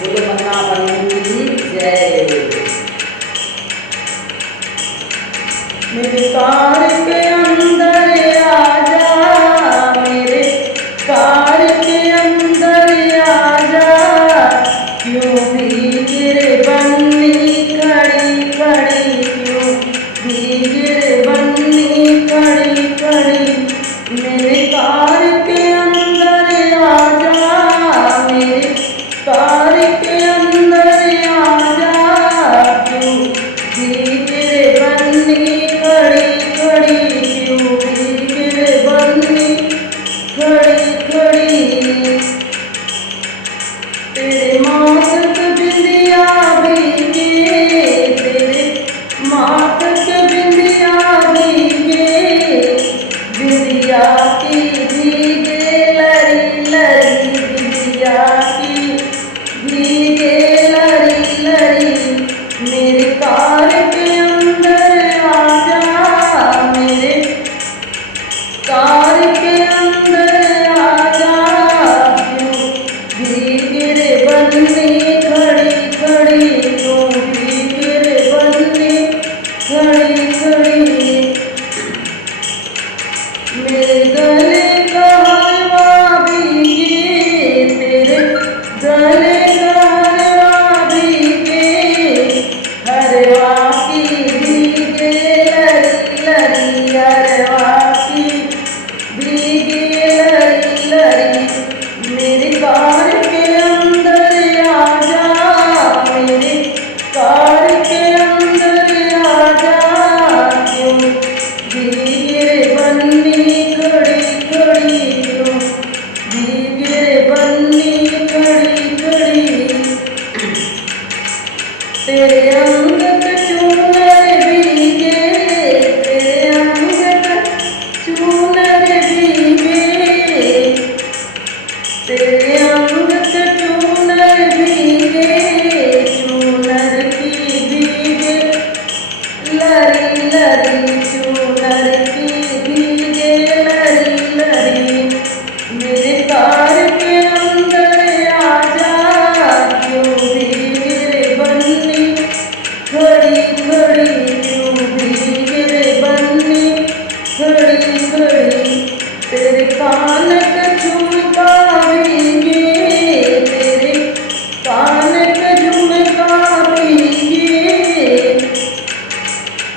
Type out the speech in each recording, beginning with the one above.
बोलो मन्ना बन्नू की जय। मेरे कार के अंदर आजा, मेरे कार के अंदर आजा, क्यों भीगे बन्नी खड़ी खड़ी, क्यों भीगे बन्नी खड़ी खड़ी। मेरे कार के अंदर आजा, मेरे कार के अंदर आजा, क्यों भीगे बन्नी खड़ी खड़ी, क्यों भीगे बन्नी खड़ी खड़ी। तेरे माथक बिंदिया भीगे, तेरे माथक बिंदिया भीगे, बिंदिया की भीगे लरी लरी, बिंदिया की भीगे लरी लरी। मेरे कार के अंदर आजा, मेरे कार के अंदर आजा, क्यों भीगे बन्नी खड़ी खड़ी, क्यों भीगे बन्नी खड़ी खड़ी। मेरे गले का हलवा भीगे, तेरे गले का हलवा भीगे, हलवा की भीगे लरी लरी, हलवा की भीगे लरी लरी। मेरे कार के अंदर आजा, मेरे कार के अंदर आजा, क्यों भीगे बन्नी खड़ी खड़ी, क्यों भीगे बन्नी खड़ी खड़ी। तेरे अंग चूनर भीगे, तेरे अंग चूनर भीगे, तेरे अंग चूनर भीगे, चूनर की भीगे लरी लरी, चूनर की भीगे लरी लरी। मेरे कार के अंदर आजा, क्यों भीगे बन्नी खड़ी खड़ी, क्यों भीगे बन्नी खड़ी खड़ी। तेरे कान का झुमका भीगे, तेरे कान का झुमका भीगे,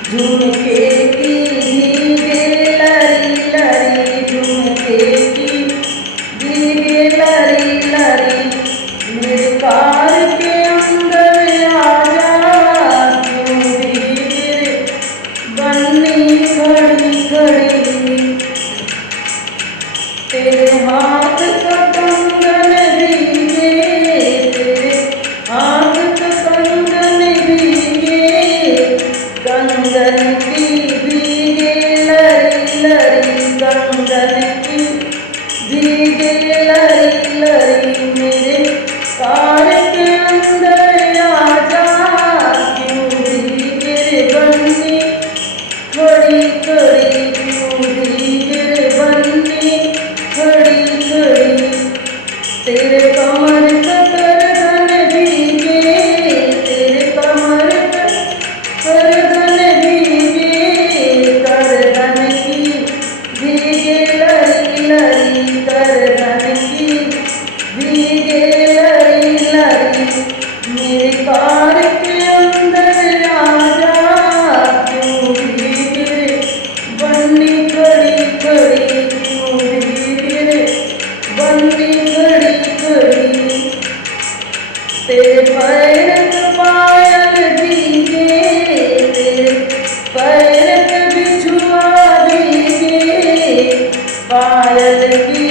झुमके की भीगे लरी लरी, झुमके की भीगे लरी लरी। मेरे कार के अंदर आजा, क्यों भीगे बन्नी खड़ी खड़ी। तेरे हाथ का कंगन भीगे, तेरे हाथ का कंगन भीगे, कंगन की भीगे लरी लरी, कंगन की भीगे लरी लरी। मेरे कार के अंदर आजा, क्यों भीगे बन्नी खड़ी खड़ी, क्यों भीगे बन्नी खड़ी खड़ी। तेरे कमर का करधन भीगे, तेरे कमर का करधन भीगे, करधन की भीगे लरी लरी, करधन की भीगे लरी लरी। मेरे कार के अंदर आजा, क्यों भीगे बन्नी खड़ी खड़ी, क्यों भीगे बन्नी खड़ी खड़ी। तेरे पैर का पायल भीगे, तेरे पैर का बिछुआ भीगे, पायल की